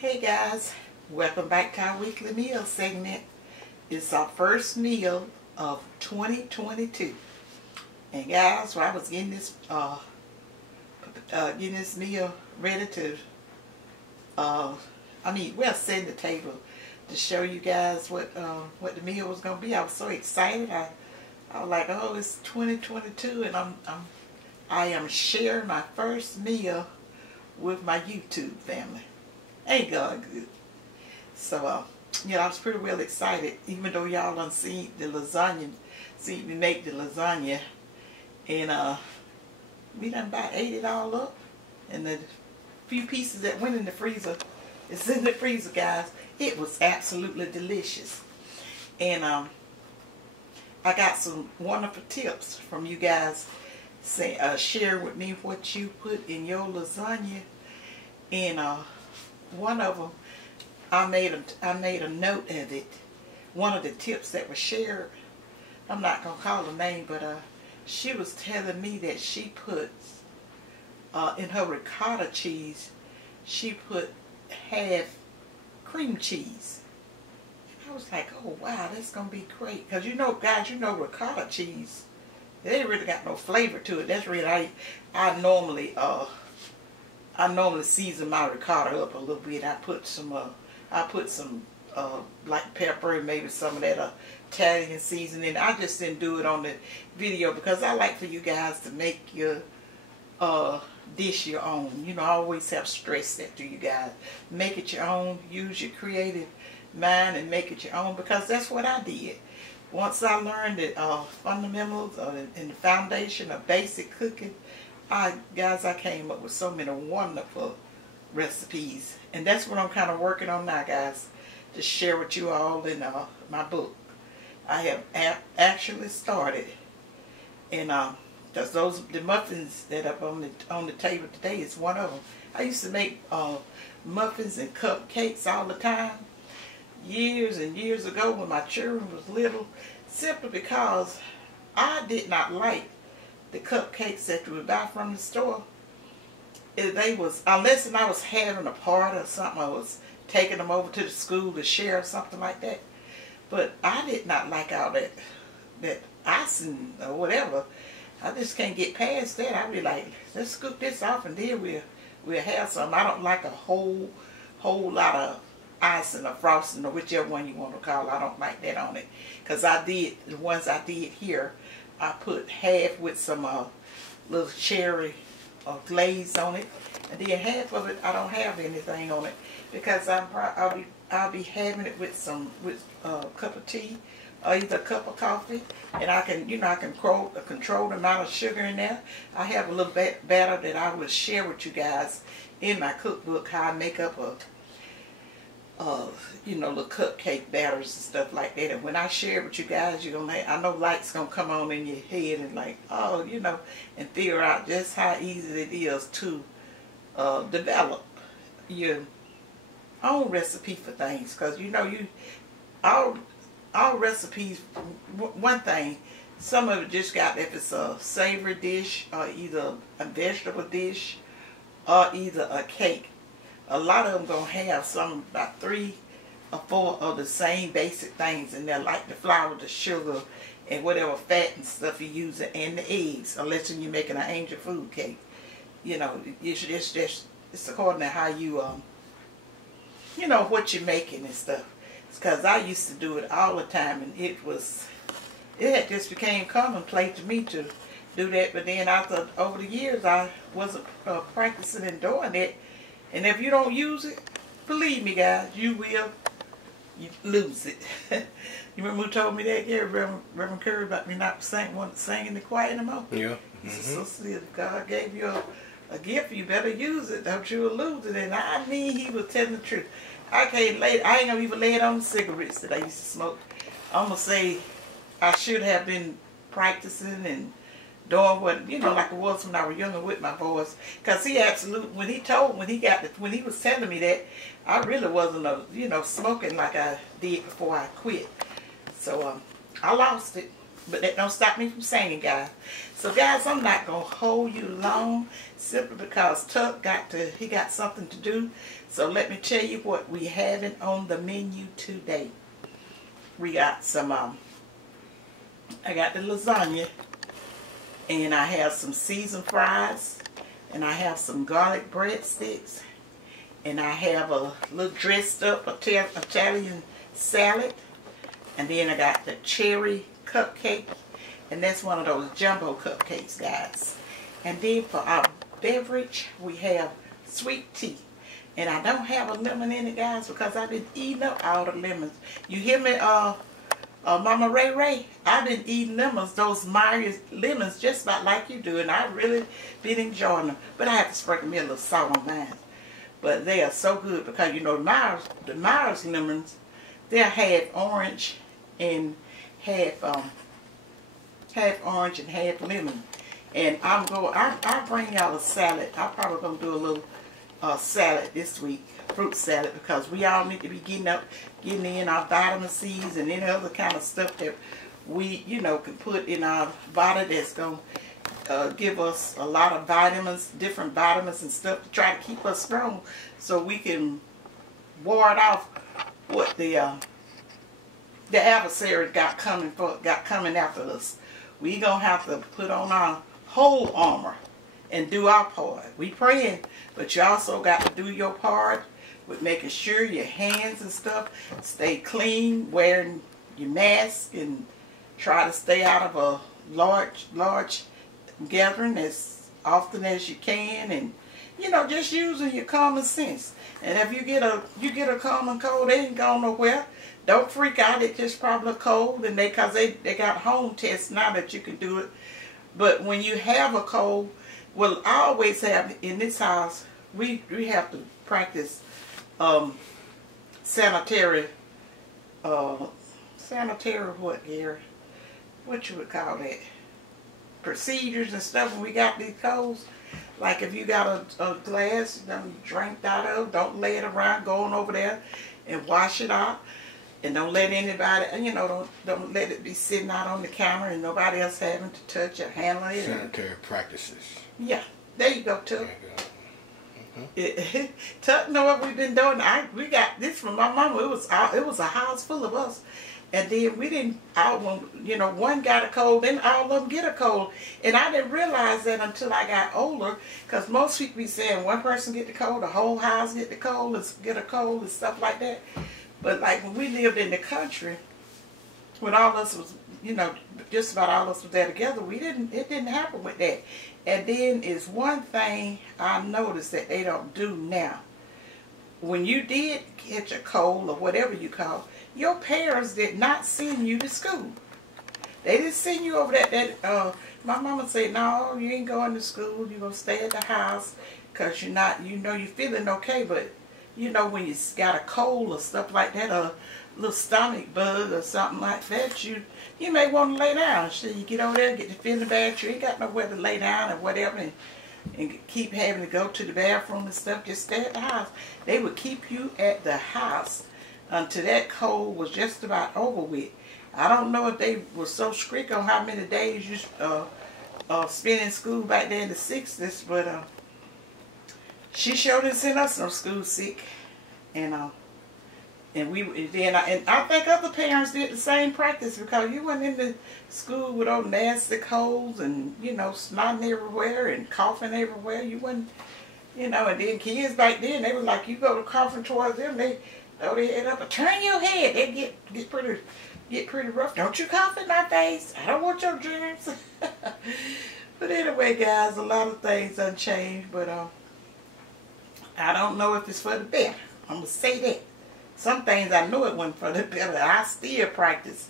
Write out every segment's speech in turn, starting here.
Hey guys, welcome back to our weekly meal segment. It's our first meal of 2022. And guys, while I was getting this meal ready to setting the table to show you guys what the meal was gonna be. I was so excited. I was like, oh, it's 2022 and I am sharing my first meal with my YouTube family. Ain't God good? So, I was pretty well excited, even though y'all done seen the lasagna, seen me make the lasagna, and we done about ate it all up, and the few pieces that went in the freezer, it's in the freezer, guys. It was absolutely delicious, and I got some wonderful tips from you guys, share with me what you put in your lasagna, and one of them, I made a note of it. One of the tips that was shared, I'm not gonna call her name, but she was telling me that she puts in her ricotta cheese, she put half cream cheese. And I was like, oh wow, that's gonna be great, because guys, ricotta cheese, it ain't really got no flavor to it. That's really I normally season my ricotta up a little bit. I put some black pepper and maybe some of that Italian seasoning. I just didn't do it on the video because I like for you guys to make your dish your own. I always have stressed that to you guys. Make it your own. Use your creative mind and make it your own, because that's what I did. Once I learned the fundamentals and the foundation of basic cooking, I came up with so many wonderful recipes, and that's what I'm kind of working on now, guys, to share with you all in my book. I have actually started, and because the muffins that are on the table today is one of them. I used to make muffins and cupcakes all the time, years and years ago when my children was little, simply because I did not like the cupcakes that you would buy from the store. Unless I was having a party or something, I was taking them over to the school to share or something like that. But I did not like all that icing or whatever. I just can't get past that. I'd be like, let's scoop this off and then we'll have some. I don't like a whole lot of icing or frosting or whichever one you want to call it. I don't like that on it. Because the ones I did here, I put half with some little cherry glaze on it, and then half of it I don't have anything on it, because I'll be having it with a cup of tea or either a cup of coffee, and I can control the amount of sugar in there. I have a little batter that I will share with you guys in my cookbook, how I make up little cupcake batters and stuff like that. And when I share it with you guys, I know lights gonna come on in your head and like, and figure out just how easy it is to develop your own recipe for things. Because all recipes, one thing, some of it just got, if it's a savory dish or either a vegetable dish or either a cake, a lot of them gonna have about 3 or 4 of the same basic things in there, like the flour, the sugar, and whatever fat and stuff you're using, and the eggs, unless you're making an angel food cake. It's according to how you what you're making and stuff. It's because I used to do it all the time, and it had just became commonplace to me to do that. But then over the years, I wasn't practicing and doing it. And if you don't use it, believe me, guys, you will lose it. You remember who told me that? Yeah, Reverend Curry, about me not singing the choir anymore? Yeah. He said, so if God gave you a gift, you better use it, don't you will lose it. And I mean, he was telling the truth. I ain't gonna even lay it on the cigarettes that I used to smoke. I'm gonna say I should have been practicing and doing what, like it was when I was younger with my boys. Because he absolutely, when he was telling me that, I really wasn't, smoking like I did before I quit. So, I lost it. But that don't stop me from singing, guys. So, guys, I'm not going to hold you long simply because Tuck he got something to do. So, let me tell you what we having on the menu today. We got some, I got the lasagna, and I have some seasoned fries, and I have some garlic breadsticks, and I have a little dressed up Italian salad, and then I got the cherry cupcake, and that's one of those jumbo cupcakes, guys. And then for our beverage, we have sweet tea. And I don't have a lemon in it, guys, because I've been eating up all the lemons. You hear me, Mama Ray Ray? I've been eating those Myers lemons, just about like you do, and I've really been enjoying them. But I have to sprinkle me a little salt on mine. But they are so good because, you know, the Myers lemons, they're half orange and half lemon. And I bring y'all a salad. I'm probably gonna do a little salad this week, fruit salad, because we all need to be getting in our vitamin C's and any other kind of stuff that we, you know, can put in our body that's gonna give us a lot of vitamins, different vitamins and stuff to try to keep us strong, so we can ward off what the adversary got coming after us. We gonna have to put on our whole armor and do our part. We praying, but you also got to do your part with making sure your hands and stuff stay clean, wearing your mask, and try to stay out of a large gathering as often as you can, and you know, just using your common sense. And if you get a common cold, they ain't going nowhere. Don't freak out. It's just probably a cold, and they got home tests now that you can do it. But when you have a cold, well, I always have in this house, we have to practice sanitary what, Gary? What you would call that? Procedures and stuff when we got these colds. Like if you got a glass you drank out of, don't lay it around, going over there and wash it out. And don't let anybody, you know, don't let it be sitting out on the counter and nobody else having to touch or handle it. Sanitary practices. Yeah, there you go, Tuck. Tuck know what we've been doing. We got this from my mama. It was a house full of us, and then we didn't. You know, one got a cold, then all of them get a cold, and I didn't realize that until I got older. Because most people be saying one person get the cold, the whole house get a cold and stuff like that. But like when we lived in the country, when all of us was, you know, just about all of us was there together, it didn't happen with that. And then is one thing I noticed that they don't do now. When you did catch a cold or whatever you call, your parents did not send you to school. They didn't send you over my mama said, no, you ain't going to school, you're going to stay at the house because you're not, you know, you're feeling okay, but you know, when you got a cold or stuff like that, or a little stomach bug or something like that, you may want to lay down. So you get over there and get the feeling bad. You ain't got nowhere to lay down or whatever, and keep having to go to the bathroom and stuff. Just stay at the house. They would keep you at the house until that cold was just about over with. I don't know if they were so strict on how many days you spend in school back there in the 60s, but she sure didn't send us no school sick, and I think other parents did the same practice, because you went into school with those nasty colds and, you know, snotting everywhere and coughing everywhere. You wouldn't, you know, and then kids back then, they were like, you go to coughing towards them, they throw their head up and turn your head. They get pretty rough. Don't you cough in my face. I don't want your germs. But anyway, guys, a lot of things done changed, but I don't know if it's for the better. I'm going to say that. Some things I know it wasn't for the better. I still practice.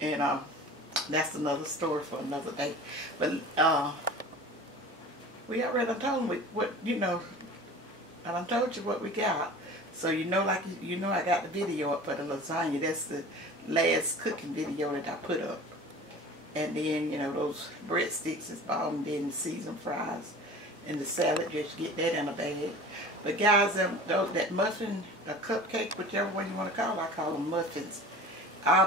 And that's another story for another day. But we already told them what, you know, I done told you what we got. So you know, like, you know, I got the video up for the lasagna. That's the last cooking video that I put up. And then, you know, those breadsticks is bought, and then the seasoned fries. And the salad, just get that in a bag. But guys, that muffin, a cupcake, whichever one you want to call it, I call them muffins. I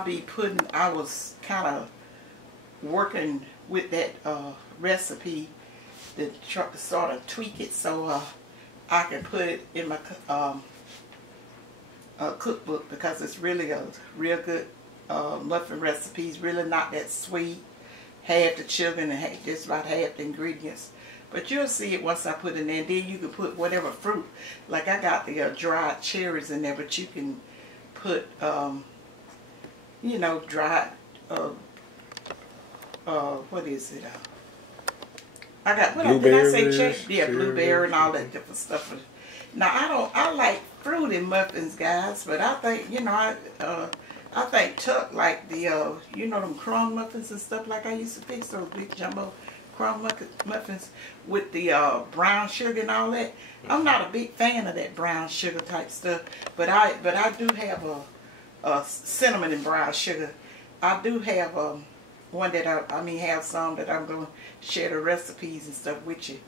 was kind of working with that recipe to sort of tweak it so I can put it in my cookbook, because it's really a real good muffin recipe. It's really not that sweet. Half the sugar and just about half the ingredients. But you'll see it once I put it in there. Then you can put whatever fruit. Like I got the dried cherries in there, but you can put, you know, dried, what is it? I got, what did I say? Yeah, blueberry and all that different stuff. Now I like fruit in muffins, guys, but I think, you know, I think Tuck like the, you know, them crumb muffins and stuff like I used to fix, those big jumbo crumb muffins with the brown sugar and all that. I'm not a big fan of that brown sugar type stuff, but I do have a cinnamon and brown sugar. I do have one that have some that I'm going to share the recipes and stuff with you,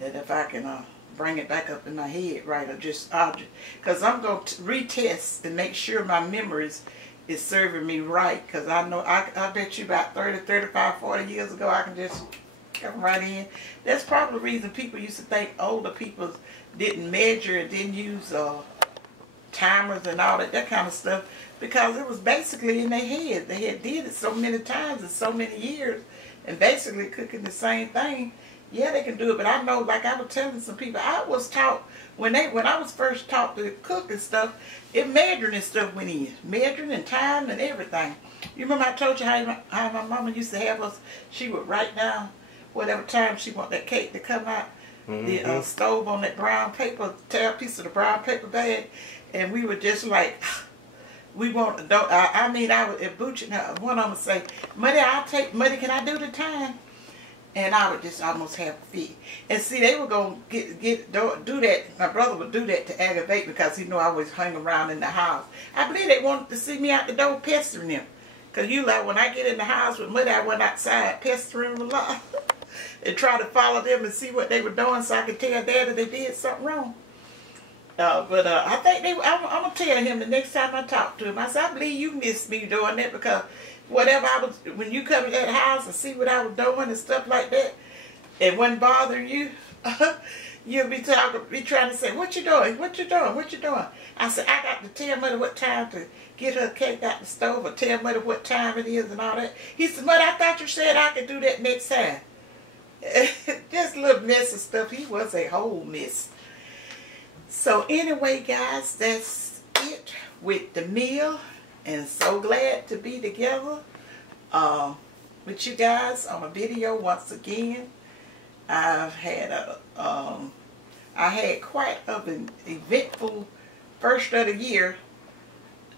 that if I can bring it back up in my head, right, or just because I'm going to retest and make sure my memories is serving me right, because I know I bet you about 30, 35, 40 years ago I can just come right in. That's probably the reason people used to think older people didn't measure and didn't use timers and all that kind of stuff, because it was basically in their head. They had did it so many times in so many years and basically cooking the same thing. Yeah, they can do it, but I know, like I was telling some people, I was taught when I was first taught to cook and stuff, measuring and stuff went in, measuring and time and everything. You remember I told you how my mama used to have us? She would write down whatever time she want that cake to come out the stove on that brown paper, tear a piece of the brown paper bag, and we would just like, we want. I would at Butch, one of them would say, "Muddy, can I do the time?" And I would just almost have a fit. And see, they were going to do that. My brother would do that to aggravate, because he knew I always hung around in the house. I believe they wanted to see me out the door pestering them. Because you like, when I get in the house with Muddy, I went outside pestering them a lot. And try to follow them and see what they were doing so I could tell Daddy they did something wrong. I think I'm going to tell him the next time I talk to him. I said, I believe you missed me doing that, because whatever when you come to that house and see what I was doing and stuff like that, it wasn't bothering you, you'll be trying to say, what you doing? What you doing? What you doing? I said, I got to tell Mother what time to get her cake out the stove, or tell Mother what time it is and all that. He said, Mother, I thought you said I could do that next time. Just a little mess of stuff. He was a whole mess. So anyway, guys, that's it with the meal. And so glad to be together with you guys on a video once again. I had quite an eventful first of the year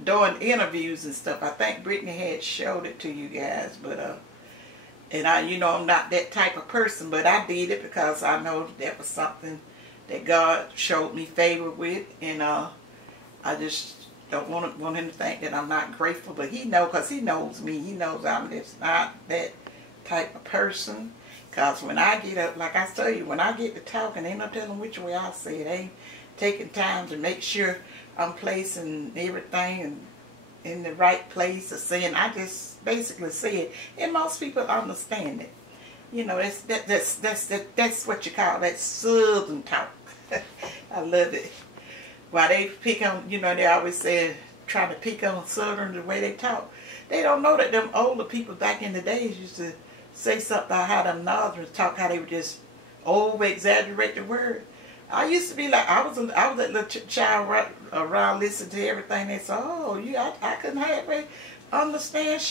doing interviews and stuff. I think Brittany had showed it to you guys, but and I'm not that type of person, but I did it because I know that was something that God showed me favor with, and I just don't want him to think that I'm not grateful, but he knows, because he knows me. He knows I'm just not that type of person. Because when I get up, like I tell you, when I get to talking, ain't no telling which way I say it. Ain't taking time to make sure I'm placing everything in the right place, or saying, I just basically say it, and most people understand it. You know, that's what you call that Southern talk. I love it. While they pick on, they always say, trying to pick on Southern the way they talk. They don't know that them older people back in the days used to say something about how them Northerners talk, how they would just over-exaggerate the word. I used to be like, I was that little child around listening to everything they said. Oh, I couldn't halfway understand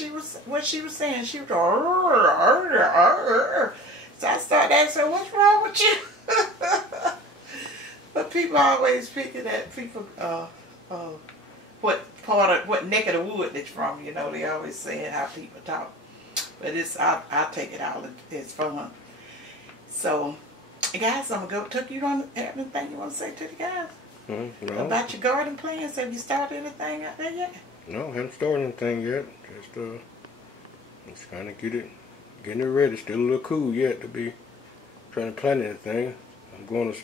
what she was saying. She was so I started asking, what's wrong with you? But people always picking at people, what neck of the wood that's from. They always saying how people talk. But I take it all as fun. So, guys, I'm going to go. You don't have anything you want to say to the guys? No. About your garden plans? Have you started anything out there yet? No, haven't started anything yet. Just kind of getting it ready. Still a little cool yet to be trying to plant anything. I'm going to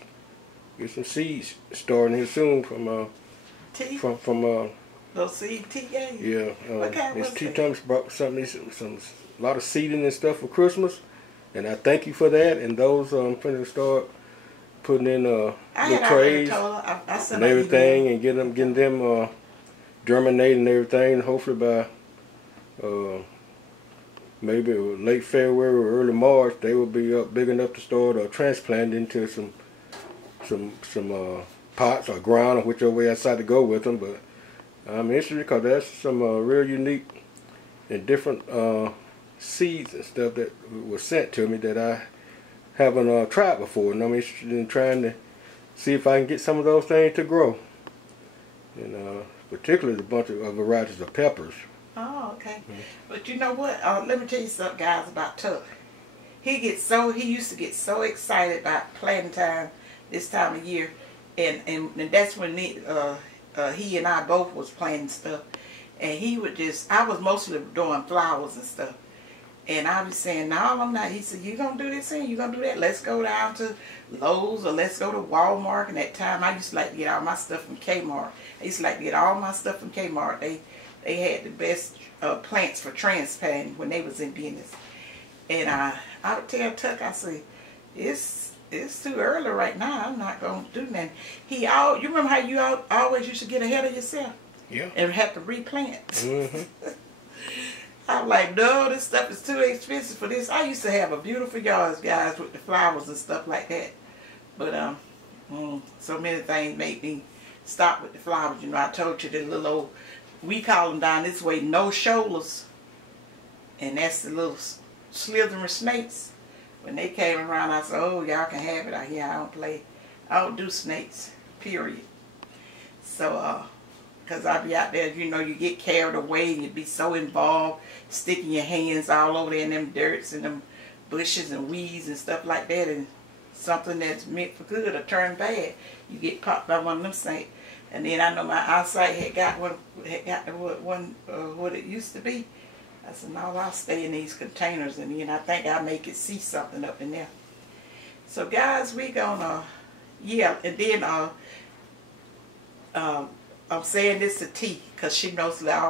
get some seeds starting here soon from Those seed tea games? Yeah. What kind Miss was T. it? Thomas brought a lot of seeding and stuff for Christmas. And I thank you for that. And those I'm finna start putting in I little had already trays told her. I sent and her everything, email. and getting them germinating and everything. And hopefully by maybe late February or early March, they will be up big enough to start transplanting into some pots or ground, or whichever way I decide to go with them. But I'm interested because that's some real unique and different seeds and stuff that was sent to me that I haven't tried before, and I'm interested in trying to see if I can get some of those things to grow. And particularly a bunch of varieties of peppers. Oh, okay. Mm-hmm. But you know what? Let me tell you something, guys, about Tuck. He used to get so excited about planting time this time of year, and that's when he and I both was planting stuff, and he would I was mostly doing flowers and stuff, and I was saying, no, I'm not. He said, you gonna do this and you gonna do that? Let's go down to Lowe's or let's go to Walmart. And at that time, I used to like to get all my stuff from Kmart. I used to like to get all my stuff from Kmart. They had the best plants for transplanting when they was in business. And I would tell Tuck, I say, it's too early right now. I'm not going to do nothing. You remember how you always used to get ahead of yourself? Yeah. And have to replant. Mm-hmm. I'm like, no, this stuff is too expensive for this. I used to have a beautiful yard, guys, with the flowers and stuff like that. But so many things made me stop with the flowers. You know, I told you the little old, we call them down this way, no shoulders. And that's the little slithering snakes. When they came around, I said, oh, y'all can have it out here. I don't do snakes, period. So, because I be out there, you know, you get carried away and you be so involved, sticking your hands all over there in them dirts and them bushes and weeds and stuff like that, and something that's meant for good or turn bad, you get popped by one of them snakes. And then I know my eyesight had got what it used to be. I said, no, I'll stay in these containers, and then I think I'll make it see something up in there. So, guys, we gonna, and then I'm saying this to T, because she knows that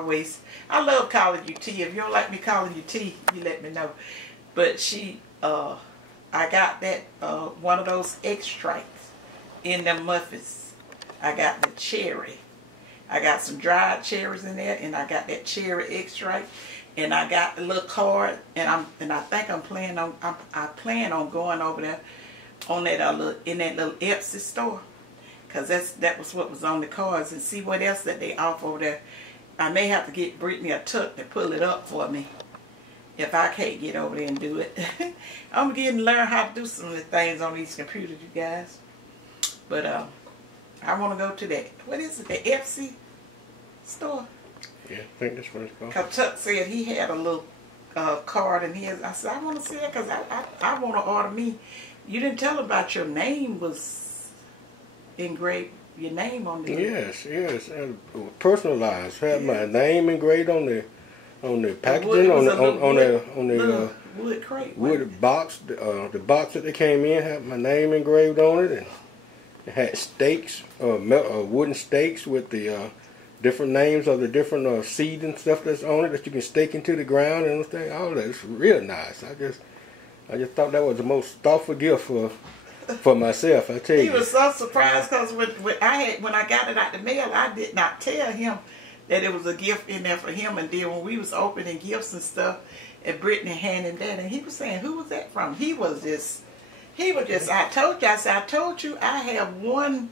I love calling you T. If you don't like me calling you T, you let me know. But I got that, one of those extracts in them muffins. I got the cherry. I got some dried cherries in there, and I got that cherry extract. And I got the little card, and I think I plan on going over there on that in that little Etsy store, cause that was what was on the cards, and see what else that they offer over there. I may have to get Brittany or Tuck to pull it up for me if I can't get over there and do it. I'm getting to learn how to do some of the things on these computers, you guys. But I want to go to that. What is it? The Etsy store. Yeah, I think that's what it's called. Cause Tuck said he had a little card in his. I said, I want to see it because I want to order me. You didn't tell about your name was engraved. Your name on the Yes, personalized. Had my name engraved on the packaging on the wood crate. Wood box. The box that they came in had my name engraved on it, and it had stakes, wooden stakes with the different names of the different seed and stuff that's on it that you can stake into the ground and everything. All that is real nice. I just thought that was the most thoughtful gift for myself. I tell you. He was so surprised because when I got it out the mail, I did not tell him that it was a gift in there for him. And then when we was opening gifts and stuff, and Brittany handed that, and he was saying, "Who was that from?" He was just. I told you, I have one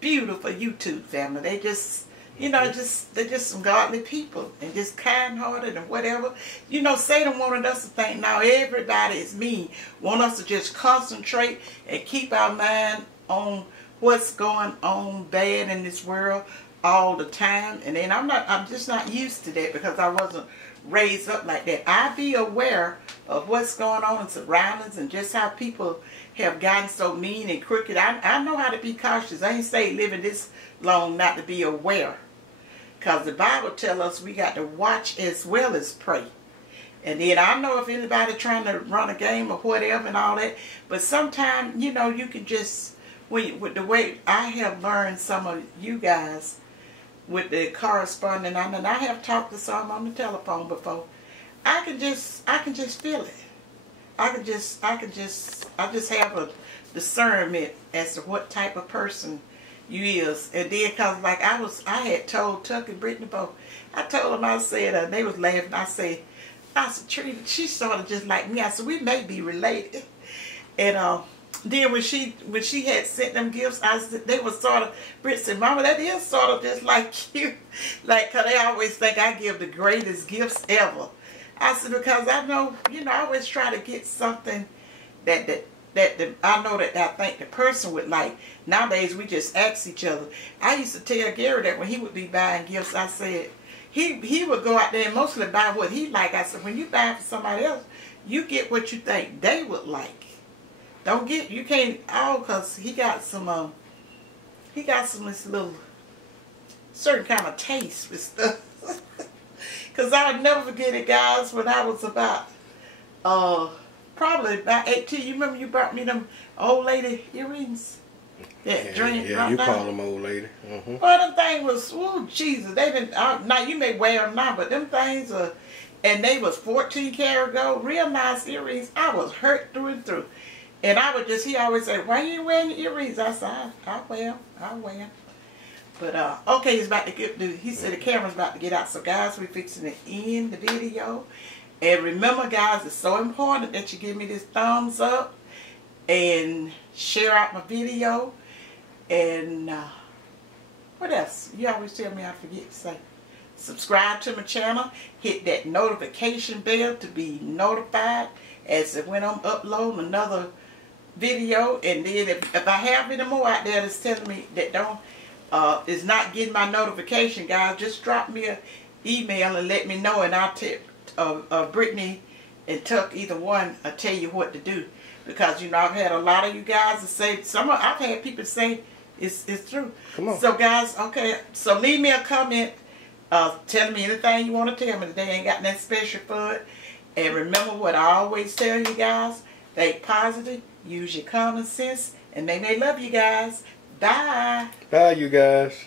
beautiful YouTube family. They just. You know, they're just some godly people and just kind-hearted and whatever. You know, Satan wanted us to think now everybody is mean. Want us to just concentrate and keep our mind on what's going on bad in this world all the time. And then I'm just not used to that because I wasn't raised up like that. I be aware of what's going on in surroundings and just how people have gotten so mean and crooked. I know how to be cautious. I ain't stayed living this long not to be aware. Because the Bible tells us we got to watch as well as pray. And then I know if anybody trying to run a game or whatever and all that. But sometimes, you know, you can just, with the way I have learned some of you guys, with the corresponding, and I have talked to some on the telephone before. I can just feel it. I just have a discernment as to what type of person you is. And then, cause like I had told Tuck and Brittany both. I told them, I said, they was laughing. I said, Trina, she's sort of just like me. I said, we may be related. And then when she had sent them gifts, I said, they were sort of, Britt said, Mama, that is sort of just like you. Like, cause they always think I give the greatest gifts ever. I said, because I know, I always try to get something that I know that I think the person would like. Nowadays, we just ask each other. I used to tell Gary that when he would be buying gifts, I said, he would go out there and mostly buy what he like. I said, when you buy for somebody else, you get what you think they would like. You can't, because he got this little certain kind of taste with stuff. Because I'll never forget it, guys, when I was about, probably about 18. You remember you brought me them old lady earrings? Yeah, you call them old lady. Well, them things was, oh, Jesus. They didn't, now you may wear them now, but them things are, and they was 14 karat gold, real nice earrings. I was hurt through and through. And he always say, why you wearing your earrings? I said, I'll wear them. But, okay, he said the camera's about to get out. So, guys, we're fixing to end the video. And remember, guys, it's so important that you give me this thumbs up and share out my video. And what else? You always tell me I forget to say. Subscribe to my channel. Hit that notification bell to be notified as when I'm uploading another video. And then if I have any more out there that's telling me that is not getting my notification, guys, just drop me an email and let me know, and I'll tell Brittany and Tuck, either one, I'll tell you what to do. Because I've had a lot of you guys that say, I've had people say it's true. Come on. So guys, okay, so leave me a comment telling me anything you want to tell me today. Ain't got nothing special for it. And remember what I always tell you guys, think positive, use your common sense, and may love you guys. Bye. Bye, you guys.